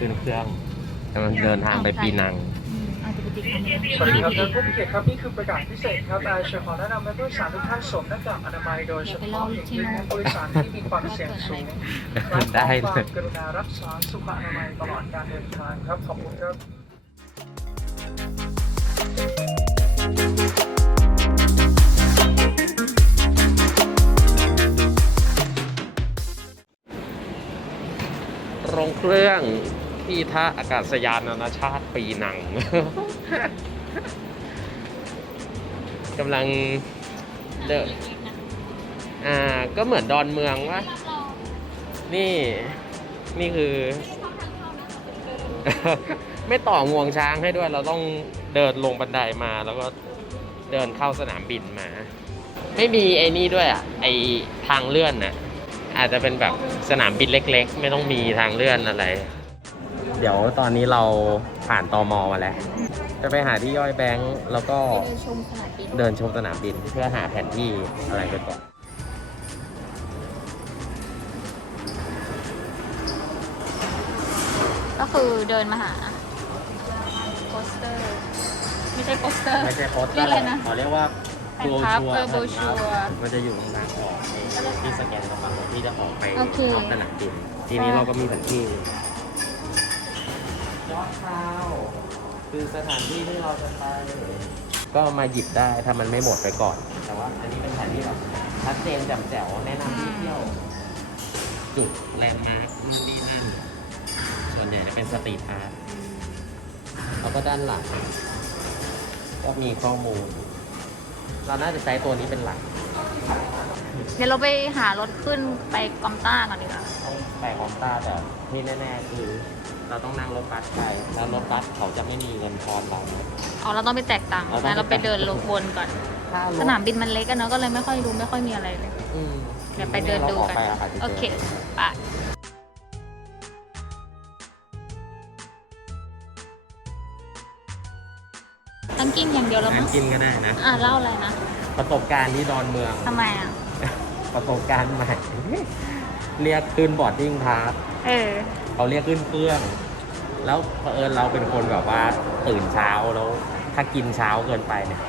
ขึ้นเครื่องกำลังเดินทางไปปีนัง อืมอาจจะไปติดกันเนี่ยสวัสดีครับท่านผู้มีเกียรติครับนี่คือประกาศพิเศษครับนายเชฟขอแนะนำให้ผู้โดยสารทุกท่านสวมหน้ากากอนามัยโดยเฉพาะอย่างยิ่งผู้โดยสารที่มีความเสี่ยงสูงและได้ขอเลควายมกรุณารักษาสุขอนามัยตลอดการเดินทางครับขอบคุณครับลงเครื่อง ที่ท่าอากาศยานนานาชาติปีนังกำลังเดินอ่า ก็เหมือนดอนเมืองวะนี่ นี่คือ ไม่ต่องวงช้างให้ด้วย เราต้องเดินลงบันไดมา แล้วก็เดินเข้าสนามบินมา ไม่มีไอ้นี่ด้วยอะ ไอทางเลื่อนน่ะ อาจจะเป็นแบบสนามบินเล็ก ๆ ไม่ต้องมีทางเลื่อนอะไร เดี๋ยวตอนนี้เราผ่านตอมอมาแล้ว จะไปหาที่ย่อยแบงค์แล้วก็ไปเดินชมสนามบินเดินชมสนามบินเพื่อหาแผนที่อะไรไปก่อนก็คือเดินมาหาโปสเตอร์ ไม่ใช่โปสเตอร์ ไม่ใช่โพสต์เรียกอะไรนะ เขาเรียกว่าแผ่นพับเออ brochure มันจะอยู่ตรงทางออกที่สแกนกระเป๋าที่จะออกไปโอเค นอกสนามบินทีนี้เราก็มีแผนที่ยอดคราว คือสถานที่ที่เราจะไป ก็มาหยิบได้ถ้ามันไม่หมดไปก่อน แต่ว่าอันนี้เป็นแผนที่แบบชัดเจนแจ่มแจ๋วแนะนำที่เที่ยว จุดแลนด์มาร์คนู่นนี่นั่นส่วนใหญ่จะเป็นสตรีทอาร์ตแล้วก็ด้านหลัง ก็มีข้อมูล เราน่าจะใช้ตัวนี้เป็นหลักเดี๋ยวเราไปหารถขึ้นไปกอมต้าก่อนดีกว่าต้องไปคอมต้าแต่ที่แน่ๆคือ เราต้องนั่งรถบัสไปแล้วรถบัสเขาจะไม่มีเงินทอนเรา อ๋อเราต้องไปแตกต่างเราต้องงั้นเราไปเดินลงบนก่อน ถ้ารถสนามบินมันเล็กกันเนอะก็เลยไม่ค่อยรู้ไม่ค่อยมีอะไรเลย อืมเดี๋ยวไปเดินดูกัน ราออไปาจจะจ โอเคไปตั้งกิ้งอย่างเดียวแล้วนั่มั้งงกินก็ได้นะ อะเล่าอะไรนะประสบการณ์ที่ดอนเมือง ทำไมอะ ประสบการณ์ใหม่ เรียกขึ้นบอร์ดดิ้งพาสเออ เขาเรียกขึ้นเครื่อง แล้วเผอิญเราเป็นคนแบบว่าตื่นเช้าแล้ว ถ้ากินเช้าเกินไปเนี่ย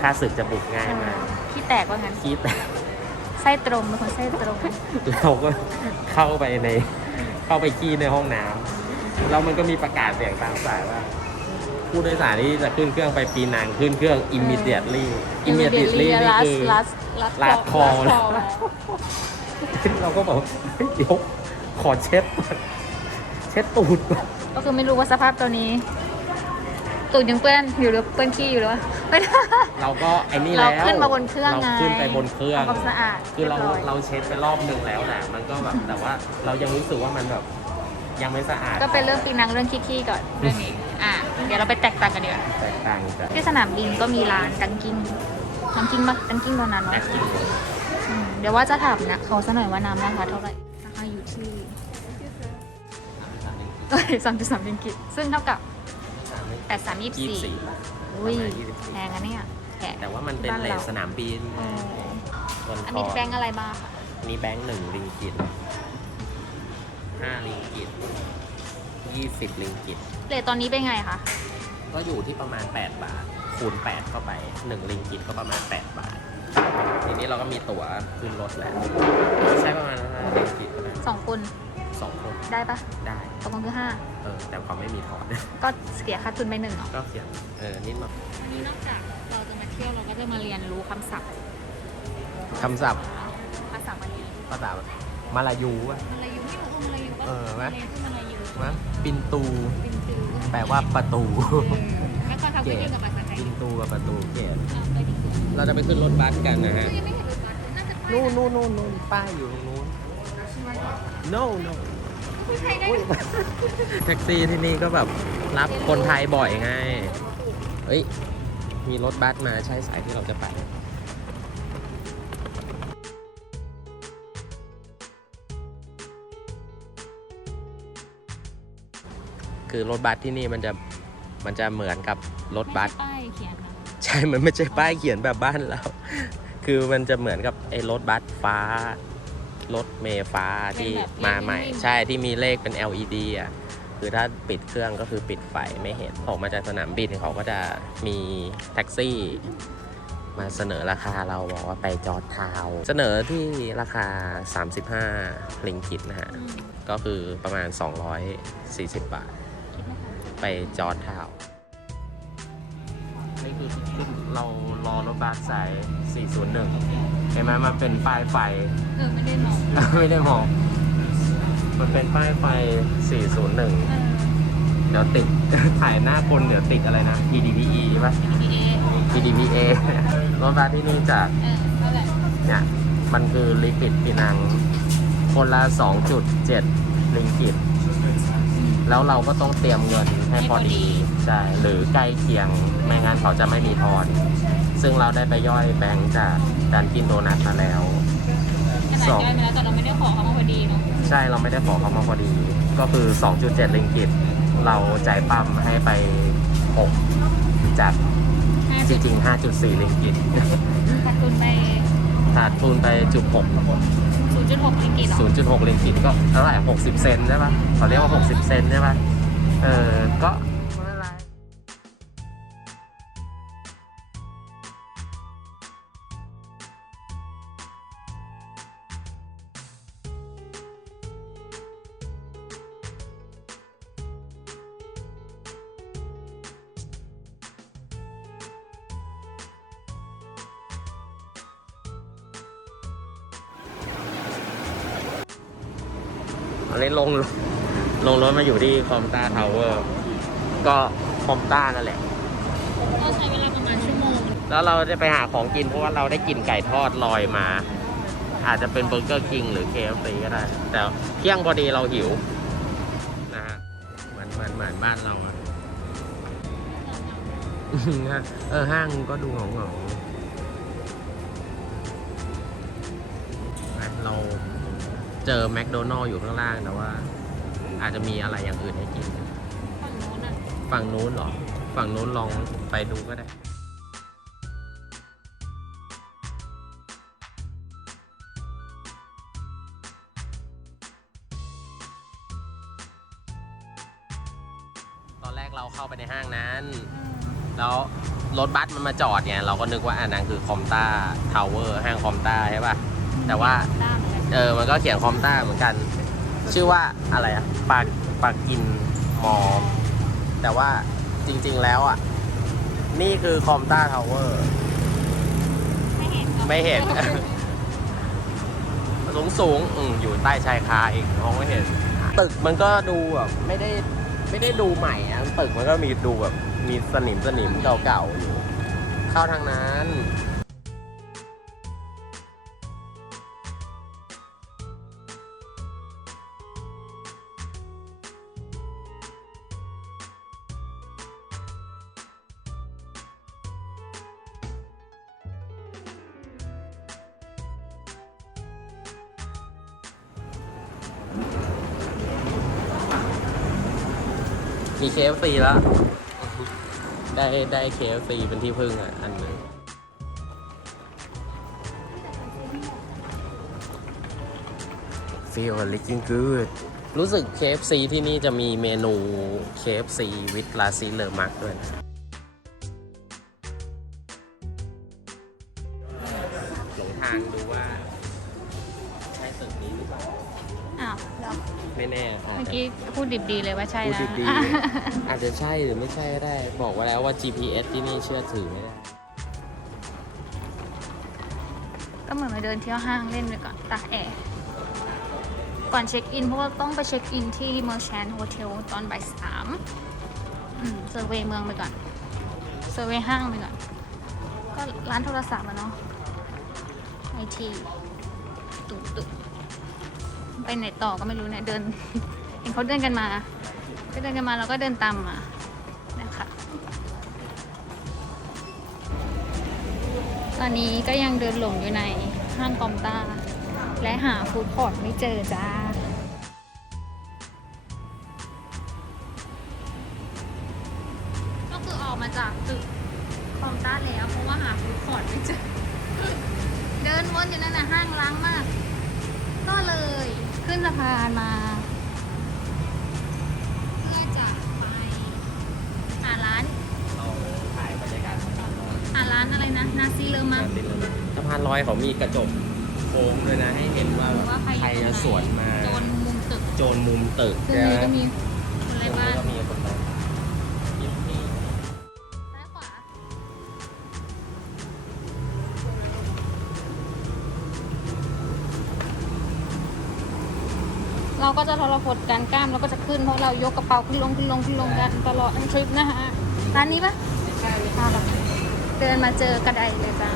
ค่าศึกจะบุกง่ายมากที่แตกว่างั้นคิด ไส้ตรงเป็นคนไส้ตรง เราก็เข้าไปใน เข้าไปขี้ในห้องน้ำแล้วมันก็มีประกาศเสียงตามสายว่า ผู้โดยสารที่จะขึ้นเครื่องไปปีนังขึ้นเครื่อง immediately immediately นี่คือลัสลัสลาดคอลาดเลยเราก็บอกเฮ้ยเดี๋ยวขอเช็ดก่อนเช็ดตูดก่อนก็คือไม่รู้ว่าสภาพตัวนี้ตูดยังเปื้อนอยู่หรือเปื้อนขี้อยู่หรือวะไม่ได้ เราก็ไอ้นี่เราแล้วขึ้นมาบนเครื่องไงเราขึ้นไปบนเครื่องทำความสะอาดคือเรายบยเราเช็ดไปรอบหนึ่งแล้วแหละมันก็แบบแต่ว่าเรายังรู้สึกว่ามันแบบยังไม่สะอาด ก็เป็นเรื่องปีนังเรื่องขี้ๆก่อนเรื่องนี้อะเดี๋ยวเราไปแตกต่างกันดีกว่าแตกต่างจากที่สนามบินก็มีร้านดังกิ้งดังกิ้งปะดังกิ้งโดนัทแอเนาะคกินอืมเดี๋ยวว่าจะถามนะเขาซะหน่อยว่าน้ำราคาเท่าไหร่ เอ้ยสามจุดสามลิงกิตซึ่งเท่ากับแปดสามยี่ยี่สิบสี่สี่อุ้ยประมาณยี่สิบสี่แพงอะเนี่ยแพง แต่ว่ามันเป็นบ้านเลเรา ทสนามบินเออส่วนอันทนี้อแบงค์อะไรบ้างคะอันนี้แบงค์หนึ่งลิงกิตห้าลิงกิตยี่สิบลิงกิต เลทตอนนี้เป็นไงคะ ก็อยู่ที่ประมาณ 8 บาท คูณ 8 เข้าไป 1 ลิงกิตก็ประมาณ 8 บาท ทีนี้เราก็มีตั๋วขึ้นรถแล้ว ใช้ประมาณ5ลิงกิตก็ได้สองคน สองคนได้ปะได้ตกลงคือห้าเออแต่เขาไม่มีถอนก็เสียค่าทุนไปหนึ่งเนาะก็เสียงเออนิดหน่อยอันนี้นอกจากเราจะมาเที่ยวเราก็จะมาเรียนรู้คำศัพท์คำศัพท์ภาษามาลีภาษามาลายูอะมาลายูไม่รู้ว่ามาลายูปะเออไหมเรียนที่มาลายูมั้งปินตู เป็นฟิวแปลว่าประตูแล้วก็ทำขึ้นอยู่กับภาษาไทยปินตูกับประตูเกตอะไปดีกว่าเราจะไปขึ้นรถบัสกันนะฮะยังไม่เห็นรถบัสน่าจะไปนู่นนู่นนู่นนู่นป้ายอยู่ตรงนู้น no no คุยไทยได้แท็กซี่ที่นี่ก็แบบรับคนไทยบ่อยไงเฮ้ย มีรถบัสมาใช่สายที่เราจะไป คือรถบัสที่นี่มันจะมันจะเหมือนกับรถบัสป้ายเขียนนะใช่ มันไม่ใช่ป้ายเขียนแบบบ้านเรา คือมันจะเหมือนกับไอ้รถบัสฟ้า รถเมล์ฟ้าที่มาใหม่ใช่ที่มีเลขเป็น LED อะคือถ้าปิดเครื่องก็คือปิดไฟไม่เห็นออกมาจากสนามบินเขาก็จะมีแท็กซี่ มาเสนอราคาเราบอกว่าไปจอร์ดทาวน์เสนอที่ราคา 35ลิงกิตนะฮะ อืมก็คือประมาณ 240 บาท คิดไหมคะไปจอร์ดทาวน์นี่คือขึ้นเรารอรถบัสสาย 401เห็นไหมมันเป็นป้ายไฟ เออไม่ได้มองไม่ได้มอง มันเป็นป้ายไฟ 401เออเดี๋ยวติด ถ่ายหน้าคนเดี๋ยวติดอะไรนะ PDPE ป่ะ PDA PDPA รถบัสที่นี่จากเออเท่าไหร่เนี่ย มันคือลิปิดปีนัง คนละ 2.7 ลิงกิตแล้วเราก็ต้องเตรียมเงินให้พอดี ใช่ หรือใกล้เคียง ไม่งั้นเขาจะไม่มีทอน ซึ่งเราได้ไปย่อยแบงค์จาก การกินโดนัทมาแล้ว ขนาดสอง ได้มาแล้วแต่เราไม่ได้ขอเขามาพอดีเนาะใช่เราไม่ได้ขอเขามาพอดี ก็คือ 2.7 ลิงกิต เราจ่ายปั๊มให้ไป 6 จากห้าจจุดริง ๆ 5.4 ลิงกิตขาดทุนไปขาดทุนไปจุด6 ศูนย์จุดหกลิงกิตเหรอ0.6 ลิงกิตก็เท่าไหร่60 เซนใช่ปะเขาเรียกว่า 60 เซนใช่ปะเออ ก็ ไม่เป็นไรอันนี้ลงลงรถมาอยู่ที่คอมต้าทาวเวอร์ก็คอมต้านั่นแหละก็ใช้เวลาประมาณชั่วโมงแล้วเราจะไปหาของกินเพราะว่าเราได้กินไก่ทอดลอยมา อาจจะเป็นเบอร์เกอร์คิงหรือ KFC ก็ได้ แต่เที่ยงพอดีเราหิวนะฮะเหมือนเหมือนเหมือนบ้านเราอะเออห้างก็ดูเหงาเหงาๆ เจอแมคโดนัลล์อยู่ข้างล่างแต่ว่า อาจจะมีอะไรอย่างอื่นให้กิน ฝั่งโน้นอะฝั่งนู้นเหรอ ฝั่งนู้นลองไปดูก็ได้ ตอนแรกเราเข้าไปในห้างนั้น แล้วรถบัสมันมาจอดเนี่ย เราก็นึกว่าอันนั้นคือคอมต้าทาวเวอร์ห้างคอมต้าใช่ป่ะ แต่ว่า ด้าน เออมันก็เขียนคอมต้าเหมือนกัน ชื่อว่าอะไรอะปากปากกินมอแต่ว่าจริง ๆแล้วอะนี่คือคอมต้าทาวเวอร์ไม่เห็นครับไม่เห็น สูงสูงๆอืมอยู่ใต้ชายคาอีกมองไม่เห็น ตึกมันก็ดูแบบไม่ได้ไม่ได้ดูใหม่อะตึกมันก็มีดูแบบมีสนิมสนิมเก่าๆอยู่ เข้าทางนั้น มี KFC แล้ว ได้ได้ KFC เป็นที่พึ่งอะ อันหนึง Feel looking good รู้สึก KFC ที่นี่จะมีเมนู KFC with l a c i l e m a r k ด้วยนะ ดดิบดีเลยว่าใช่พูดนะดีๆอาจจะใช่หรือไม่ใช่ก็ได้ บอกไว่าแล้วว่า GPS ที่นี่เชื่อถือไม่ได้ ก็เหมือนมาเดินเที่ยวห้างเล่นไปก่อนตากแอร์ก่อนเช็คอินเพราะว่าต้องไปเช็คอินที่ Merchant Hotel ตอนบ่ายสามอืมเซอร์เวย์เมืองไปก่อน เซอร์เวย์ห้างไปก่อน ก็ร้านโทรศัพท์อะเนาะไอที ตุกตุกไปไหนต่อก็ไม่รู้เนี่ย เดินเห็นเขาเดินกันมาก็เดินกันมาเราก็เดินตามมานะคะตอนนี้ก็ยังเดินหลงอยู่ในห้างกอมตา และหาฟู้ดคอร์ทไม่เจอจ้า อยเขามีกระจกโค้งด้วยนะให้เห็นว่าแบบว่าใคร ใครจะสวนมาโจนมุมตึกโจรมุมตึกซึ่งใช่นี้ไหมก็มีอะไรบ้างก็มีคนมายิ้มที่ซ้ายขวาเราก็จะทรหดการกล้ามเราก็จะขึ้นเพราะเรายกกระเป๋าขึ้นลงขึ้นลงขึ้นลงกันตลอดทั้งทริปนะคะร้านนี้ปะเอาล่ะเดินมาเจอกระไดเลยจ้า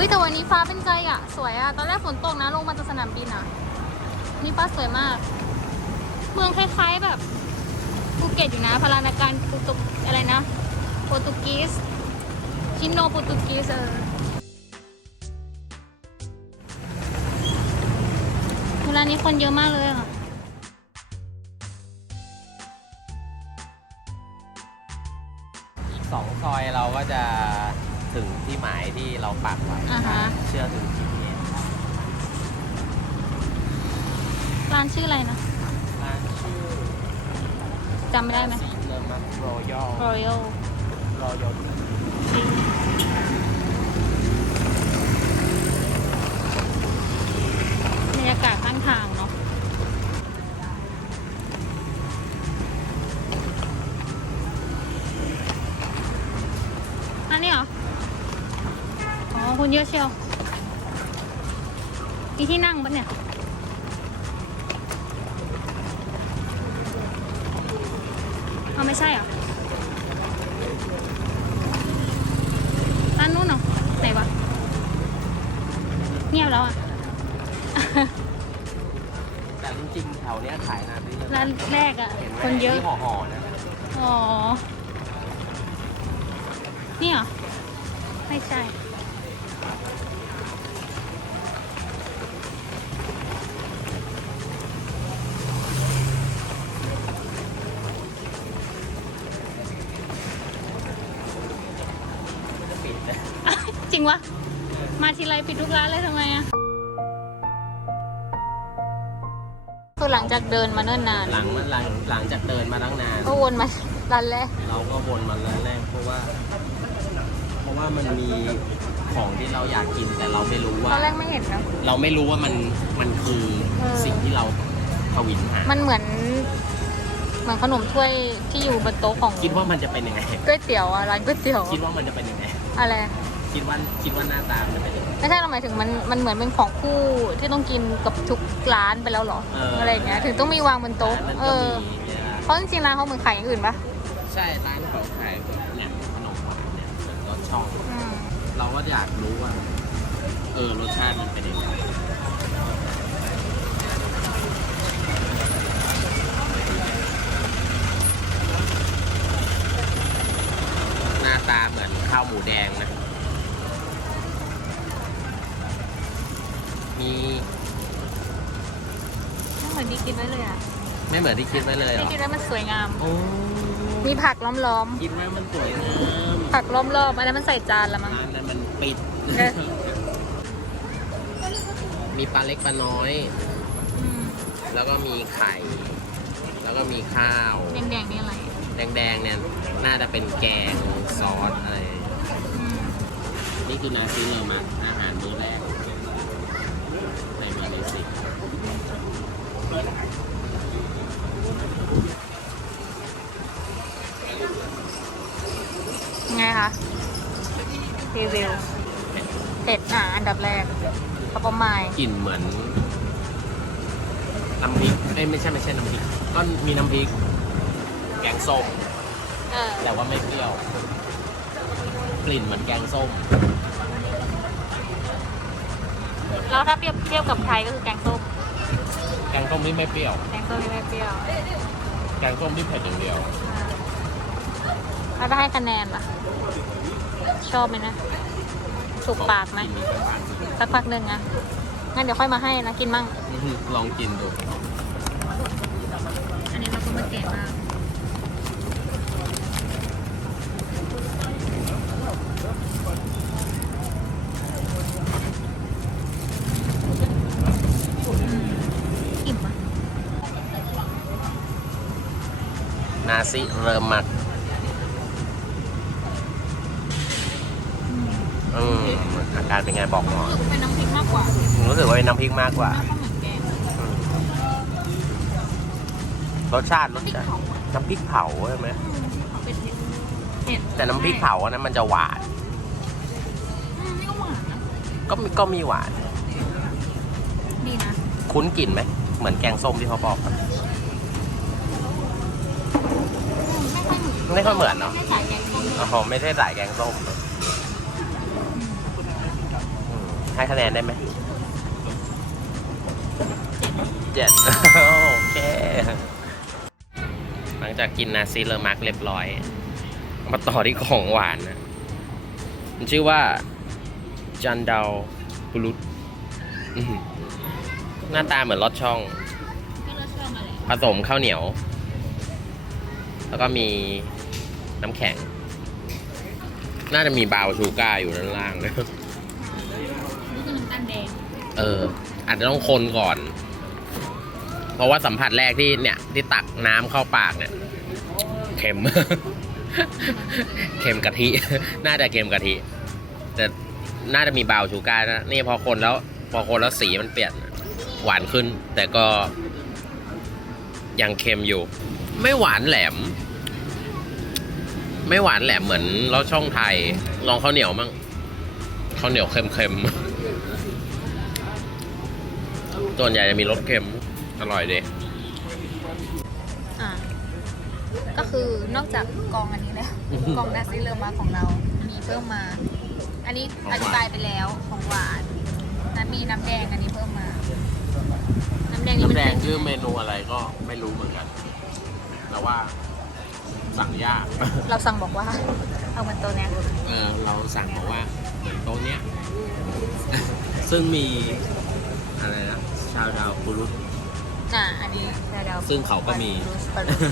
อุ้ยแต่วันนี้ฟ้าเป็นใจอะ สวยอะ ตอนแรกฝนตกนะลงมาจากสนามบินอะ นี่ฟ้าสวยมาก เมืองคล้ายๆแบบภูเก็ตอยู่นะพลานาการโปรตุอะไรนะ โปรตุกีสชิโนโปรตุกีสเออเวลานี้คนเยอะมากเลยอะอีกสองซอยเราก็จะ ถึงที่หมายที่เราปักไว้อ่าฮะ เชื่อถึง GPS ร้านชื่ออะไรนะร้านชื่อจำไม่ได้ไหม ซีเลอร์มัสรอยัล Royal รอยัล เยอะเชียวมีที่นั่งปะเนี่ย เอาไม่ใช่เหรอร้านนู้นเหรอ ไหนวะ เงียบแล้วอะ แต่จริงๆแถวเนี้ยขายนานที่ร้านแรกอะ เห็นไหมคนเยอะ ที่ห่อๆนะ อ๋อ นี่เหรอ ไม่ใช่ จะปิดนะจริงวะ มาทีไรปิดทุกร้านเลยทำไมอะคือหลังจากเดินมาเนิ่นนานหลังหลังหลังจากเดินมาตั้งนาน ก็วนมาร้านแรก เราก็วนมาแล้วแรกเพราะว่า เพราะว่ามันมี ของที่เราอยากกินแต่เราไม่รู้ตว่า อนแรกไม่เห็นนะ เราไม่รู้ว่ามันมันคือเออ สิ่งที่เราทวินหามันเหมือน เหมือนขนมถ้วยที่อยู่บนโต๊ะของคิดว่ามันจะเป็นยังไง ก๋วยเตี๋ยวอะร้านก๋วยเตี๋ยวคิดว่ามันจะเป็นยังไง อะไร คิดว่าคิดว่าหน้าตามันจะเป็นยังไง ไม่ใช่เราหมายถึงมันมันเหมือนเป็นของคู่ที่ต้องกินกับทุกร้านไปแล้วเหรอเอออ อะไรอย่างเงี้ย ถึงต้องมีวางบนโต๊ะ ร้านนั้นเอก็อมีเนี่ยเพราะจริงๆร้านเขาเหมือนขายอย่างอื่นปะใช่ร้าน ก็อยากรู้ว่า เออรสชาติมันเป็นยังไงหน้าตาเหมือนข้าวหมูแดงนะ มีไม่เหมือนที่คิดไว้เลยอะไม่เหมือนที่คิดไว้เลยเหรที่อคิดไว้มันสวยงาม โอ้มีผักล้อมคิดว่ามันสวยงามๆผักล้อมๆอันนั้นมันใส่จานละมั้ง ร้านนั้น มันปิดเอ๊ะมีปลาเล็กปลาน้อยอืมแล้วก็มีไข่ แล้วก็มีข้าว แดงๆนี่อะไร แดงๆเนี่ยน่าจะเป็นแกงซอสอะไรอืมนี่คือนาซิเลอร์มาอาหารมื้อแรกในมาเลเซียไงคะรีวิว เผ็ดอะอันดับแรกกระป๋องไม้กลิ่นเหมือนน้ำพริกเอ้ยไม่ใช่ไม่ใช่น้ำพริกก็มีน้ำพริก แกงส้ม เออแต่ว่าไม่เปรี้ยว กลิ่นเหมือนแกงส้ม แล้วถ้าเปรียบเทียบกับไทยก็คือแกงส้มแกงส้มที่ไม่เปรี้ยว แกงส้มที่ไม่เปรี้ยวแกงส้มที่เผ็ดอย่างเดียว แล้วถ้าให้คะแนนล่ะ ชอบไหมนะ ถูกปากไหมนมีแค่ปากสักพักหนึ่งอะงั้นเดี๋ยวค่อยมาให้นะกินมั่งอื้อหือลองกินดู อันนี้เราก็มาเก็บมากอิ่มปะนาซิเริ่มมัก อืมอาการเป็นไงบอกหมอรู้สึกเป็นน้ำพริกมากกว่ารู้สึกว่าเป็นน้ำพริกมากกว่าไม่ค่อยเหมือนแกงอืมรสชาติรสพริกชาติเผาอะน้ำพริกเผาใช่ไหมเผ็ดเผ็ดแต่น้ำพริกเผาอันนั้นมันจะหวาน อืมนี่ก็หวานนะก็มีก็มีหวาน ดีนะคุ้นกลิ่นไหมเหมือนแกงส้มที่เขาบอกอะไม่ค่อยเหมือนไม่ค่อยเหมือนเนาะไม่ใส่แกงส้มอ๋อไม่ใช่สายแกงส้ม ให้คะแนนได้ไหมเจ็ดโอเค หลังจากกินนาซีเลอร์มาร์กเรียบร้อย มาต่อที่ของหวานนะ มันชื่อว่า จันดาวบุรุษอื้อหือหน้าตาเหมือนลอดช่องไม่รู้ชอบอะไรผสมข้าวเหนียว แล้วก็มีน้ำแข็ง น่าจะมีบราวน์ชูการ์อยู่ด้านล่างนะ นี่คือน้ำตาลแดง เออ อาจจะต้องคนก่อน เพราะว่าสัมผัสแรกที่เนี่ย ที่ตักน้ำเข้าปากเนี่ยเค็ม เค็มกะทิ น่าจะเค็มกะทิ แต่น่าจะมีบาวชูการนะนี่พอคนแล้ว พอคนแล้วสีมันเปลี่ยน หวานขึ้น แต่ก็ ยังเค็มอยู่ ไม่หวานแหลม ไม่หวานแหลมเหมือนเราช่องไทย ลองข้าวเหนียวมั่งข้าวเหนียวเค็มๆ ส่วนใหญ่จะมีรสเค็มอร่อยดีอ่าก็คือนอกจากกองอันนี้แล้ว กองดัซซี่เลอร์มาของเรา มีเพิ่มมา อันนี้ของหอวานธิบายไปแล้วของหวานนั้นมีน้ำแดงอันนี้เพิ่มมา น้ำแดงนี่มันน้ำแดงเป็นชื่อเมนูอะไรก็ไม่รู้เหมือนกันแต่ว่าสั่งยาก เราสั่งบอกว่า เอาเหมือนตัวเนี้ยเออเราสั่งบอกว่าเหมือนโต๊ะเนี้ย ซึ่งมีอะไรนะ ชาวดาวคุรุตอ่าอันนี้เดี๋ยวเดี๋ยวซึ่งเขาก็มีปลาลูส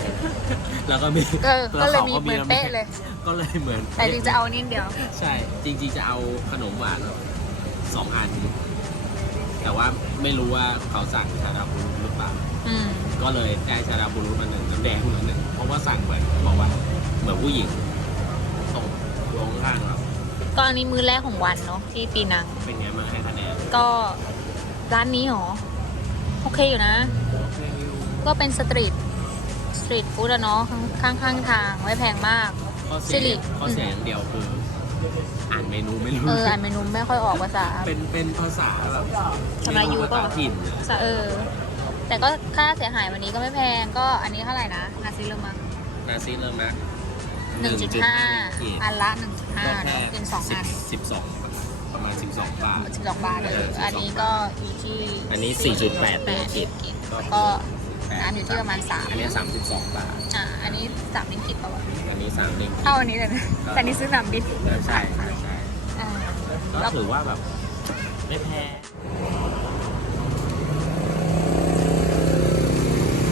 แล้วก็มีก็ก็เลยแวขามีเหมือนเป๊ะเลย ก็เลยเหมือนแต่จริงจะเอานิดเดียว ใช่ จริงๆจะเอาขนมหวานสองอัน แต่ว่าไม่รู้ว่าเขาสั่งชาดาวคุรุตหรือเปล่า อืม ก็เลยได้ชาดาบูรุมาหนึ่งน้ำแดงมาหนึ่งเพราะว่าสั่งเหมือนบอกว่าเหมือนผู้หญิงส่งลงข้างเราก็อันนี้มื้อแรกของวันเนาะที่ปีนังเป็นไงบ้างให้คะแนนก็ร้านนี้หรอ โอเคอยู่นะ ก็เป็นสตรีทสตรีทฟู้ดอะเนาะข้างข้างๆทางไม่แพงมาก ข้อสิเสียริข้อเสียอย่างเดียวคือ อ่านเมนูไม่รู้เอออ่านเมนูไม่ค่อยออกภาษา เป็นเป็นภาษาแบบสมายูภาป่ะษาถิ่นเนี่ยภาษาเออ แต่ก็ค่าเสียหายวันนี้ก็ไม่แพงก็อันนี้เท่าไหร่นะนาซิเลอร์มังนาซีเลอร์มาร์หนึ่งจุดห้าขีดอันละหนึ่งจุดห้าก็แค่เป็นสองอัน สิบสอง ประมาณสิบสองบาทสิบสองบาทเอออันนี้ก็อยู่ที่อันนี้4.8แปดขีดกิก็อันอยู่ที่ประมาณสามอันนี้สามสิบสองบาท อ่าอันนี้สามลิงกิตป่าวะอันนี้สามลิงเท่าอันนี้เลยนะแต่อันนี้ซื้อสามบิตใช่ใช่ใช่อ่าก็ถือว่าแบบไม่แพ้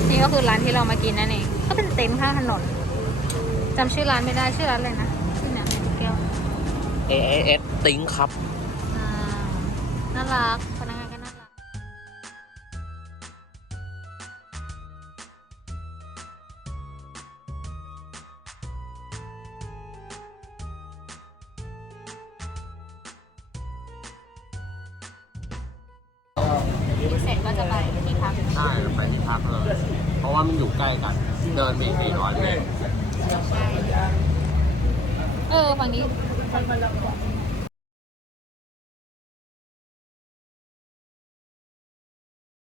นี่ก็คือร้านที่เรามากินนั่นเองก็เป็นเต็นท์ข้างถนนจำชื่อร้านไม่ได้ชื่อร้านอะไรนะ AIS ติ้งครับ น่ารักพนักงานก็น่ารัก